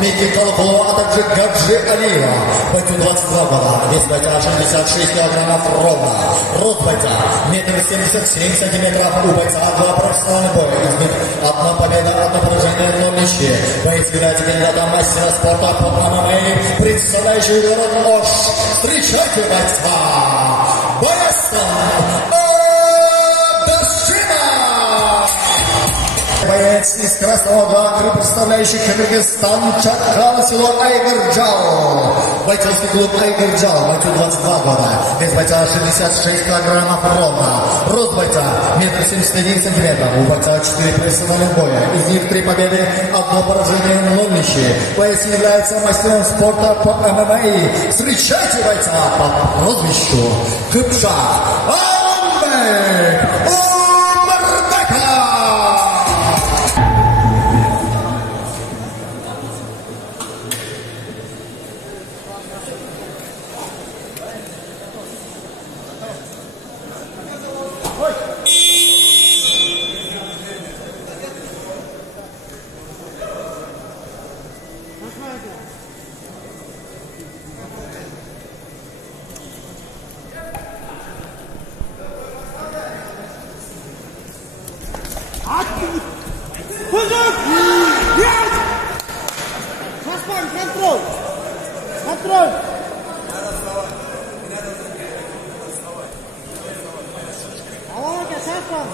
Микки Колоколова, а также Гаджи Алиева. Бойцу 22 года, вес бойца 66 килограммов ровно. Рост бойца 1,77 сантиметров. У бойца 2 профессиональных боя. Из них 1 победа, 1 поражение, 0 ничьи. Боец является кандидатом мастера спорта по ММА, представляющий углеродный нож. Встречайте бойца Баястан Адашима! Боец из Красного Гагры, представляющий Кыргызстан, Чакал, село Айгырджал. Бойцовский клуб Айгырджал, бойцу 22 года. Вес бойца 66 килограммов ровно. Рост бойца 1,71 сантиметра. У бойца 4 профессиональных боя. Из них 3 победы, 1 поражение, 0 ничьи. Боец является мастером спорта по ММА. Встречайте бойца по прозвищу Кыпшак Алмбек Умарбека! Контроль! Контроль! Алло, Шафан!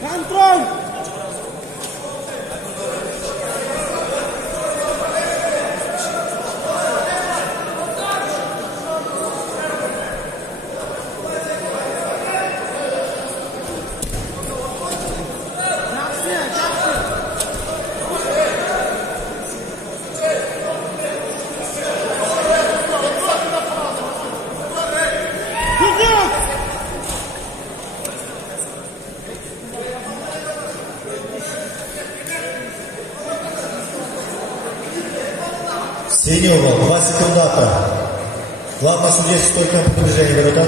Контроль! Синий угол, 2 секундата. Главное судья стойкое предупреждение ворота.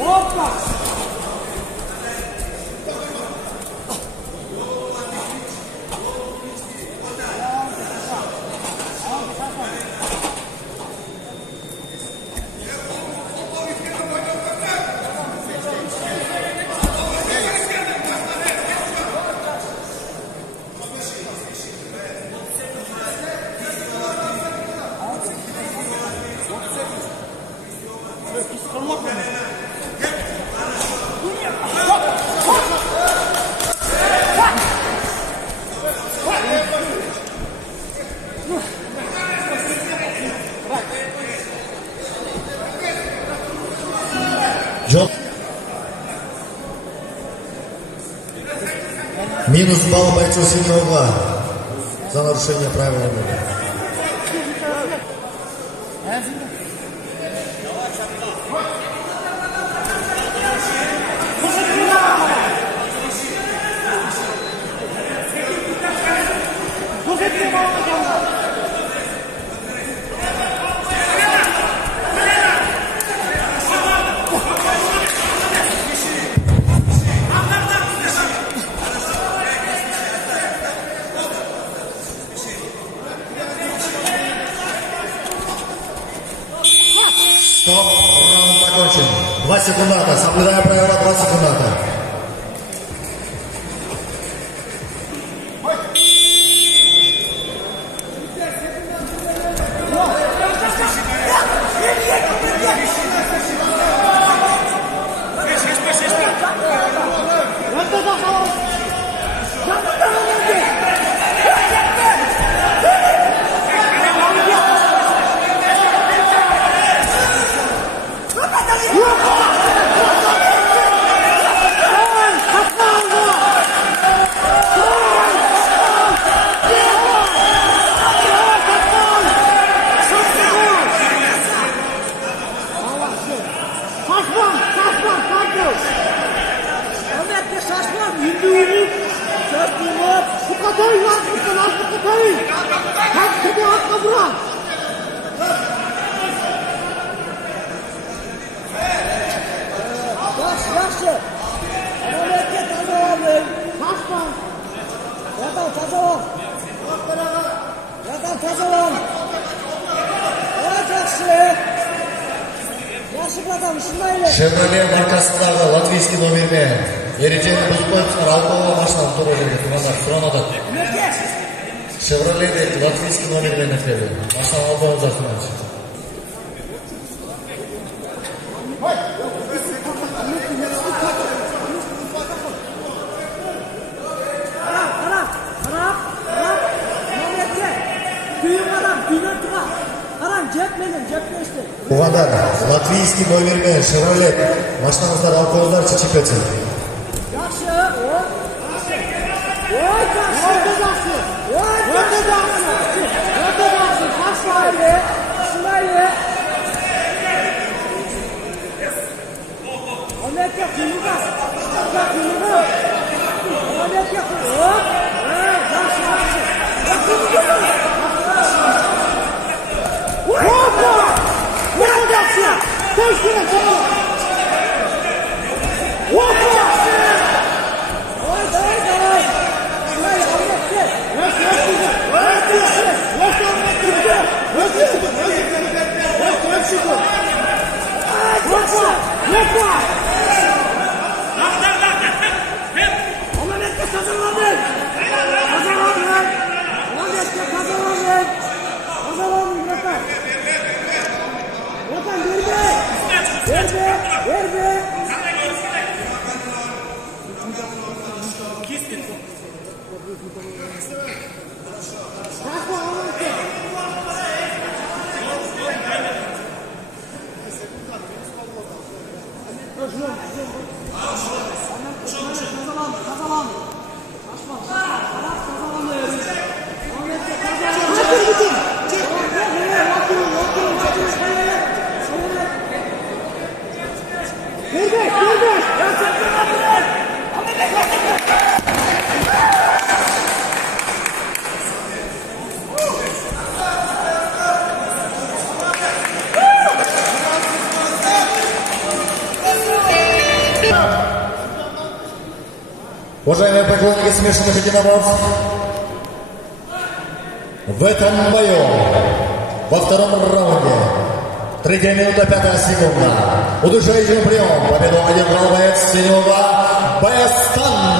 Опа! Минус балл бойцу синего угла за нарушение правил игры. Стоп, раунд закончен. 2 секундата. Соблюдая правила, 2 секундата. Chevrolet markasındagi latviyskiy nomerga erejani buzib qo'yibsizlar. Alkogol mashinani to'g'ri yerga tumanlar so'ranoda. Chevrolet latviyskiy nomerga nakeli. Mashina oldiga uzatmoqchi. Uvandar, latviyskiy nomerga Chevrolet mashinamizlar alkogollar chechib ketsin. Уважаемые поклонники смешанных единоборств, в этом бою, во втором раунде, 3 минута 5 секунда, удушающим прием, победу одержал боец синего Бестан.